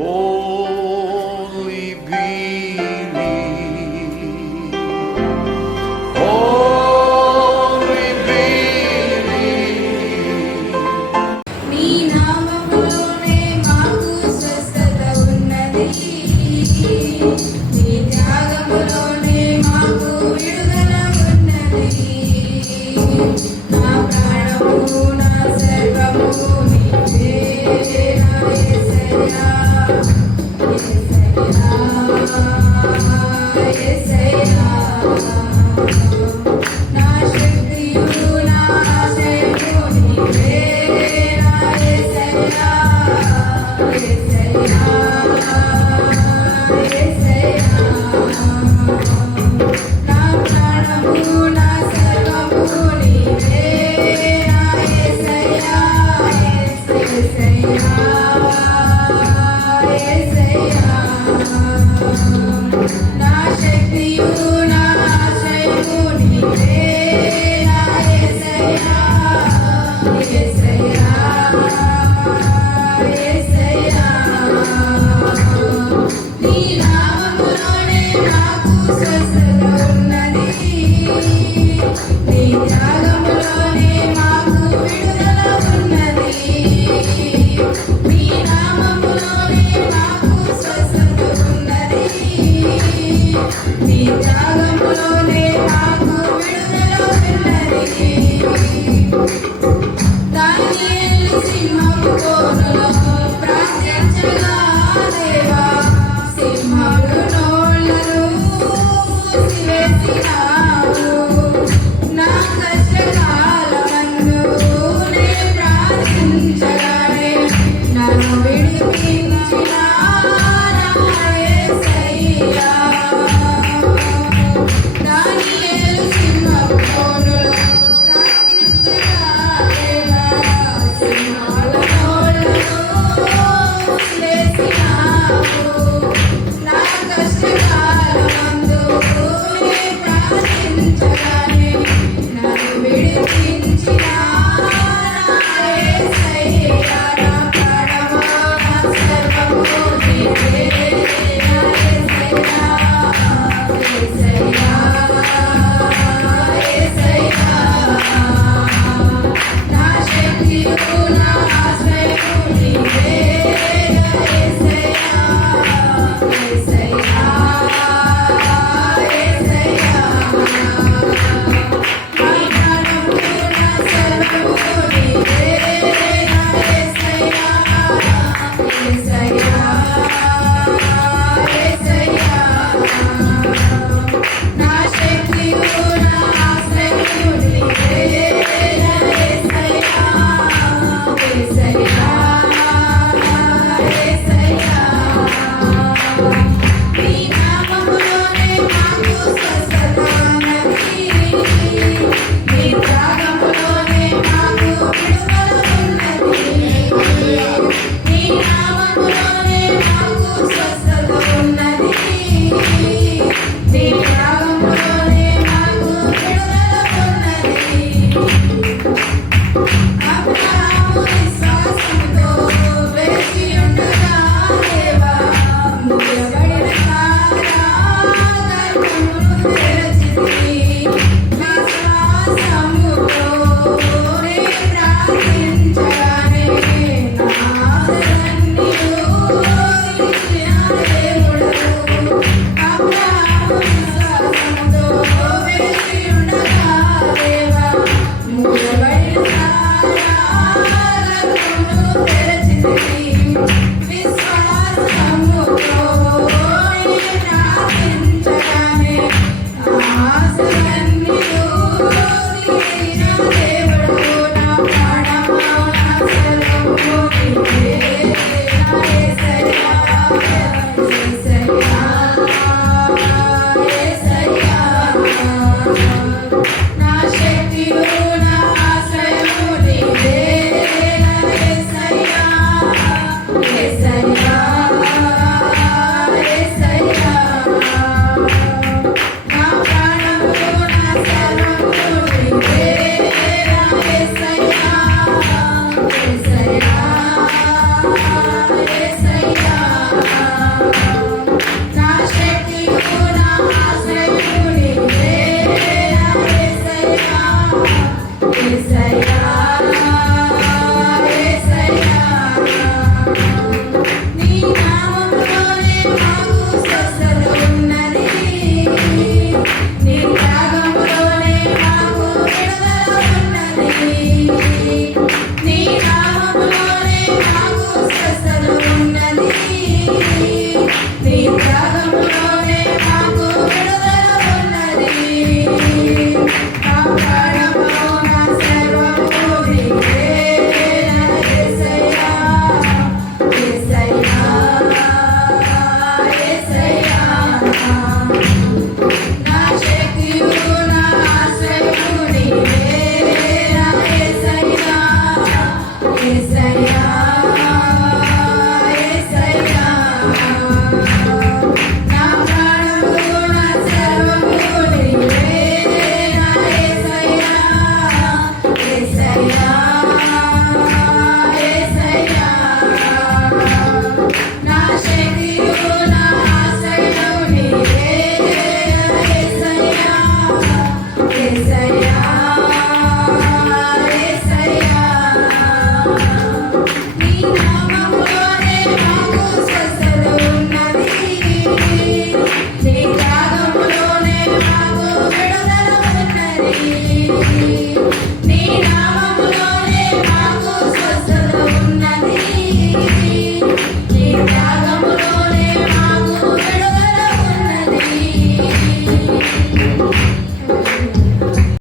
Only Yeah. I've been